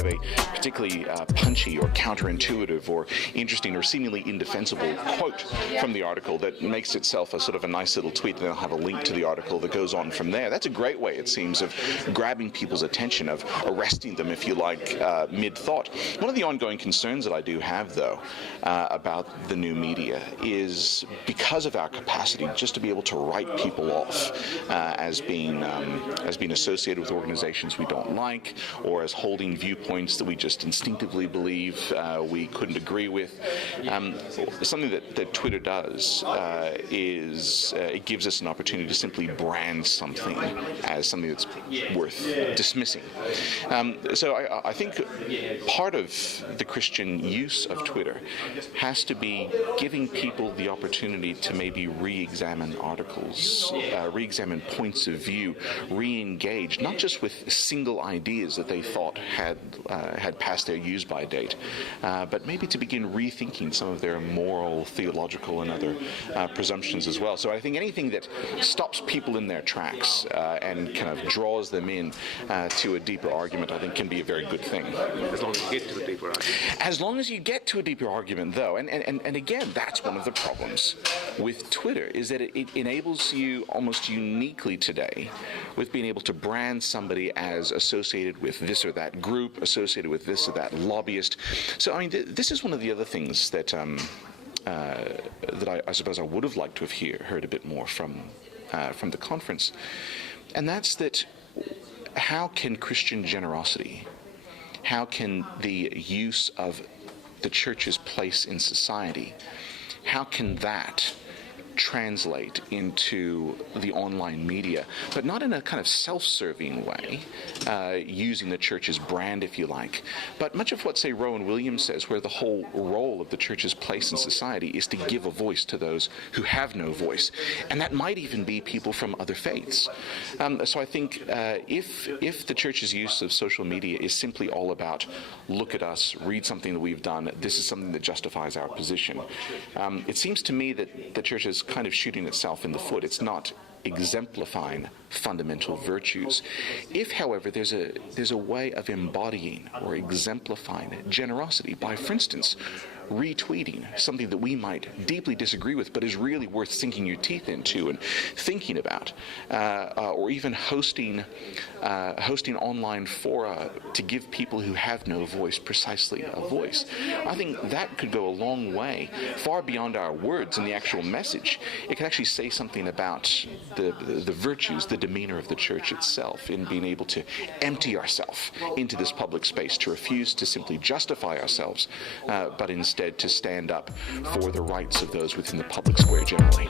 have a particularly punchy or counterintuitive or interesting or seemingly indefensible quote from the article that makes itself a sort of a nice little tweet, and they'll have a link to the article that goes on from there. That's a great way, it seems, of grabbing people's attention, of arresting them, if you like, mid-thought. One of the ongoing concerns that I do have, though, about the new media is because of our capacity just to be able to write people off as being associated with organizations we don't like, or as holding viewpoints that we just instinctively believe we couldn't agree with. Something that Twitter does is it gives us an opportunity to simply brand something as something that's worth dismissing. So I think part of the Christian use of Twitter has to be giving people the opportunity to maybe re-examine articles, re-examine points of view, re-engage, not just with single ideas that they thought had passed their use-by date, but maybe to begin rethinking some of their moral, theological, and other presumptions as well. So I think anything that stops people in their tracks and kind of draws them in to a deeper argument, I think can be a very good thing. As long as you get to a deeper argument. As long as you get to a deeper argument, though, and again, that's one of the problems with Twitter, is that it enables you almost uniquely today with being able to brand somebody as associated with this or that group, associated with this or that lobbyist. So, I mean, this is one of the other things that I suppose I would have liked to have heard a bit more from the conference, and that's that how can Christian generosity, how can the use of the church's place in society, how can that translate into the online media, but not in a kind of self-serving way, using the church's brand, if you like, but much of what, say, Rowan Williams says, where the whole role of the church's place in society is to give a voice to those who have no voice, and that might even be people from other faiths. So I think if the church's use of social media is simply all about, look at us, read something that we've done, this is something that justifies our position, it seems to me that the church is kind of shooting itself in the foot. It's not exemplifying fundamental virtues. If, however, there's a way of embodying or exemplifying generosity by, for instance, retweeting something that we might deeply disagree with but is really worth sinking your teeth into and thinking about, or even hosting online fora to give people who have no voice precisely a voice. I think that could go a long way, far beyond our words and the actual message. It can actually say something about the virtues, the demeanor of the church itself in being able to empty ourselves into this public space, to refuse to simply justify ourselves, but instead to stand up for the rights of those within the public square generally.